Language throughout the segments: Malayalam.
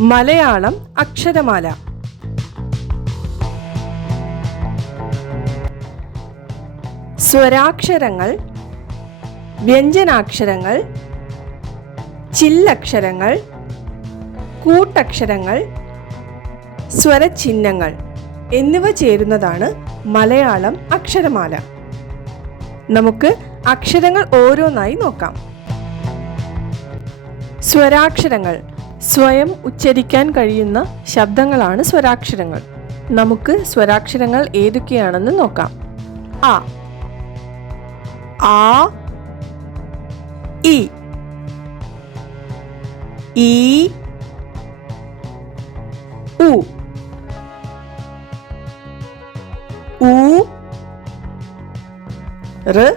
മലയാളം അക്ഷരമാല. സ്വരാക്ഷരങ്ങൾ വ്യഞ്ജനാക്ഷരങ്ങൾ ചില്ലക്ഷരങ്ങൾ കൂട്ടക്ഷരങ്ങൾ സ്വരചിഹ്നങ്ങൾ എന്നിവ ചേരുന്നതാണ് മലയാളം അക്ഷരമാല. നമുക്ക് അക്ഷരങ്ങൾ ഓരോന്നായി നോക്കാം. സ്വരാക്ഷരങ്ങൾ സ്വയം ഉച്ചരിക്കാൻ കഴിയുന്ന ശബ്ദങ്ങളാണ് സ്വരാക്ഷരങ്ങൾ. നമുക്ക് സ്വരാക്ഷരങ്ങൾ ഏതൊക്കെയാണെന്ന് നോക്കാം. ആ ആ ഇ ഈ ഉ ഉ റ്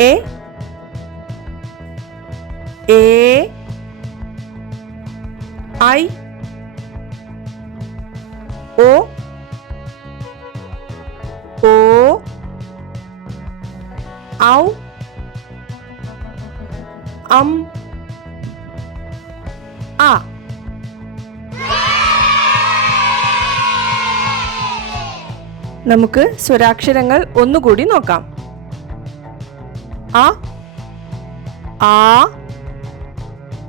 എ എ ഐ ഒ ഓ ഔ അം ആ. നമുക്ക് സ്വരാക്ഷരങ്ങൾ ഒന്നുകൂടി നോക്കാം. ആ ആ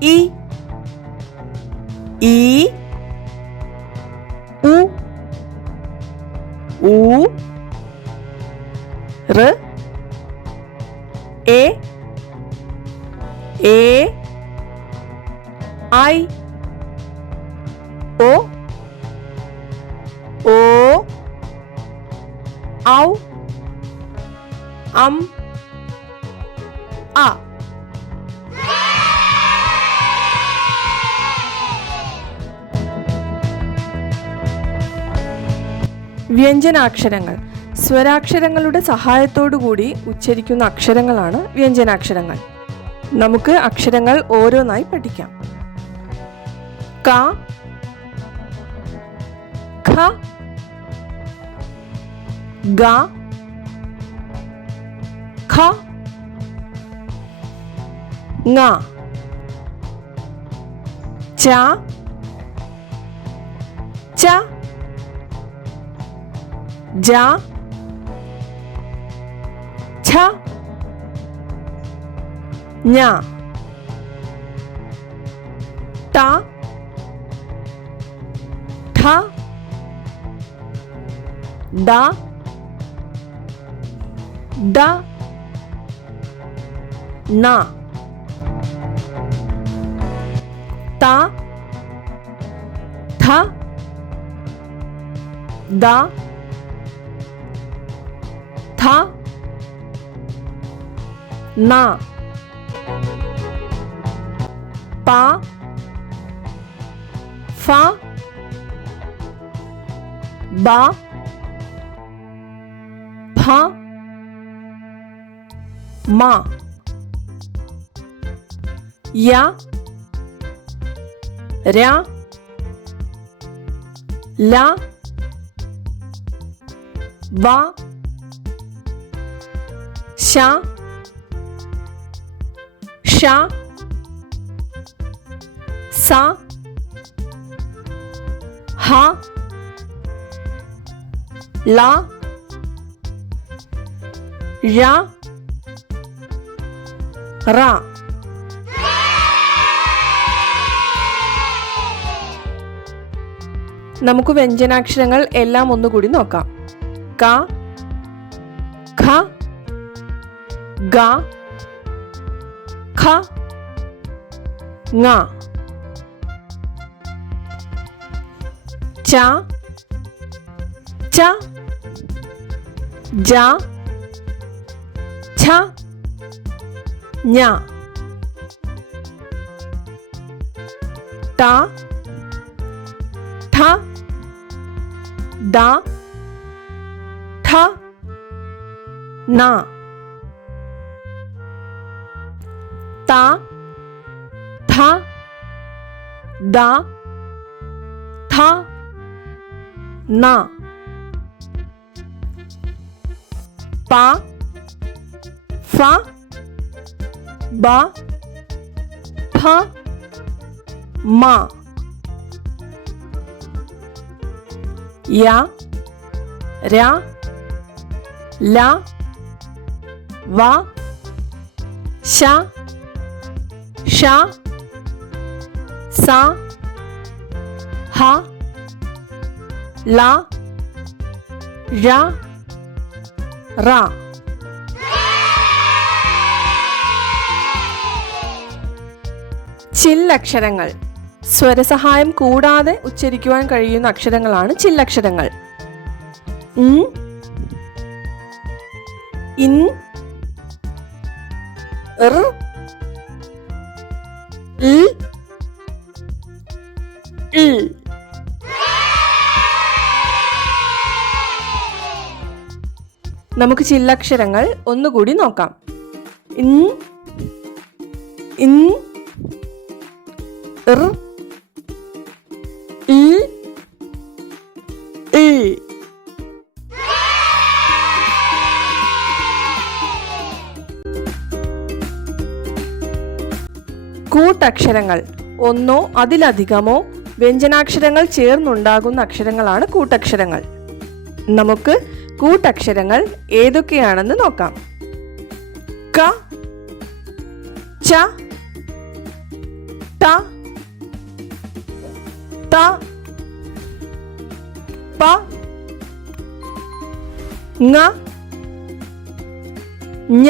ഇ ഈ ഉ ഊ റ് എ എ ഐ ഒ ഓ ഔ അം വ്യഞ്ജനാക്ഷരങ്ങൾ. സ്വരാക്ഷരങ്ങളുടെ സഹായത്തോടുകൂടി ഉച്ചരിക്കുന്ന അക്ഷരങ്ങളാണ് വ്യഞ്ജനാക്ഷരങ്ങൾ. നമുക്ക് അക്ഷരങ്ങൾ ഓരോന്നായി പഠിക്കാം. ക ഖ ഗ ഖ ങ ച ച ജ ഛ ഞ ട ഠ ഡ ഡ ന ത ഥ ദ ന പ ഫ ബ ഭ മ യ ര ല വ ശ ഷ സ ഹ ല ഴ റ. നമുക്ക് വ്യഞ്ജനാക്ഷരങ്ങൾ എല്ലാം ഒന്നുകൂടി നോക്കാം. ക ഖ ഗ ഖ ങ. ച ച. ജ ഛ ഞ ട ഠ ഡ ഠ ന ത ഥ ദ ഥ ന പ ഫ ബ ഫ മ യ ര ല വ ശ ഷ സ ഹ ല ര റ. ചില്ലക്ഷരങ്ങൾ സ്വരസഹായം കൂടാതെ ഉച്ചരിക്കുവാൻ കഴിയുന്ന അക്ഷരങ്ങളാണ് ചില്ലക്ഷരങ്ങൾ ഇൻ ഇർ, നമുക്ക് ചില്ലക്ഷരങ്ങൾ ഒന്നുകൂടി നോക്കാം. ഇൻ ഇൻ കൂട്ടക്ഷരങ്ങൾ. ഒന്നോ അതിലധികമോ വ്യഞ്ജനാക്ഷരങ്ങൾ ചേർന്നുണ്ടാകുന്ന അക്ഷരങ്ങളാണ് കൂട്ടക്ഷരങ്ങൾ. നമുക്ക് കൂട്ടക്ഷരങ്ങൾ ഏതൊക്കെയാണെന്ന് നോക്കാം. ക ച ട ത പ ങ ഞ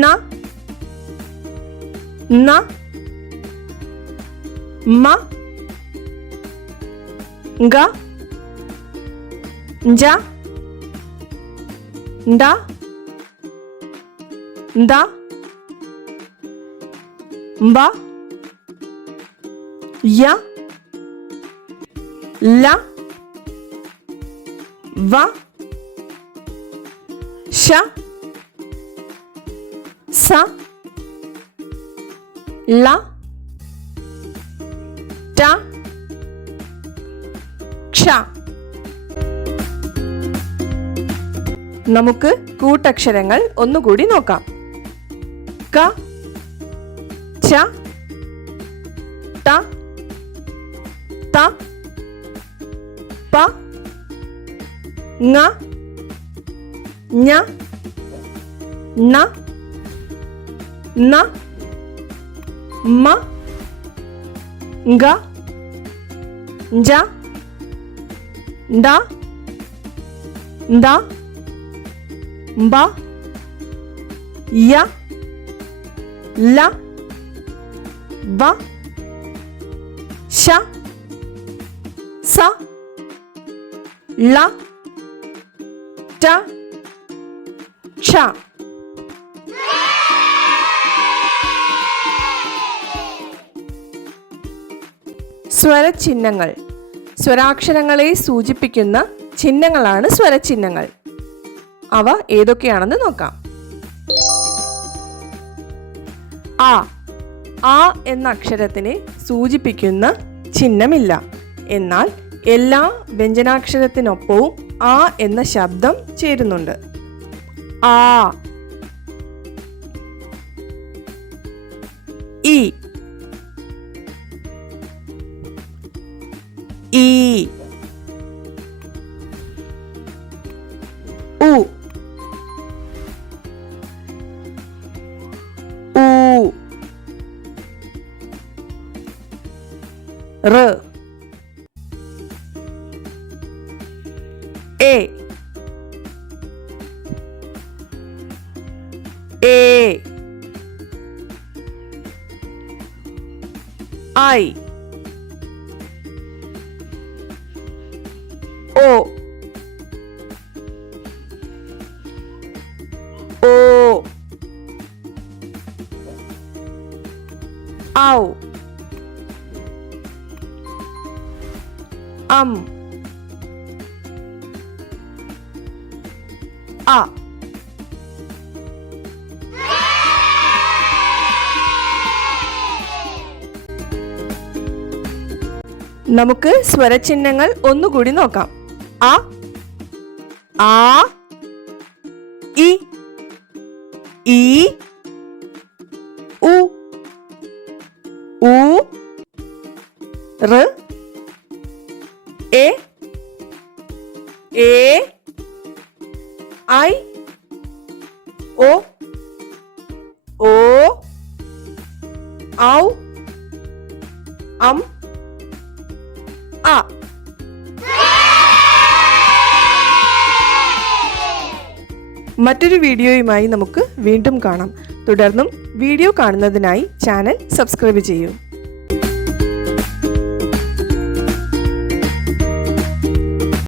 ന ന മ ഗ ജ ഡ ദ Mba. Ya. ല Va. Sha. Sa. La. Ta. ക്ഷ നമുക്ക് കൂട്ടക്ഷരങ്ങൾ ഒന്നുകൂടി നോക്കാം. ക ച ട ത പ ങ ഞ ന ന മ ഗ ജ ഡ ദ ബ യ ല വ ശ സ ല ട ക്ഷ. സ്വരചിഹ്നങ്ങൾ. സ്വരാക്ഷരങ്ങളെ സൂചിപ്പിക്കുന്ന ചിഹ്നങ്ങളാണ് സ്വരചിഹ്നങ്ങൾ. അവ ഏതൊക്കെയാണെന്ന് നോക്കാം. ആ ആ എന്ന അക്ഷരത്തിനെ സൂചിപ്പിക്കുന്ന ചിഹ്നമില്ല. എന്നാൽ എല്ലാ വ്യഞ്ജനാക്ഷരത്തിനൊപ്പവും ആ എന്ന ശബ്ദം ചേരുന്നുണ്ട്. ആ. ഇ. ഈ ഉ. റ് എ എ ഐ ഓ ഓ ഔ അം അ നമുക്ക് സ്വരചിഹ്നങ്ങൾ ഒന്നുകൂടി നോക്കാം. അ ആ ഇ ഈ ഉ ഉ എ അം ആ മറ്റൊരു വീഡിയോയുമായി നമുക്ക് വീണ്ടും കാണാം. തുടർന്നും വീഡിയോ കാണുന്നതിനായി ചാനൽ സബ്സ്ക്രൈബ് ചെയ്യൂ.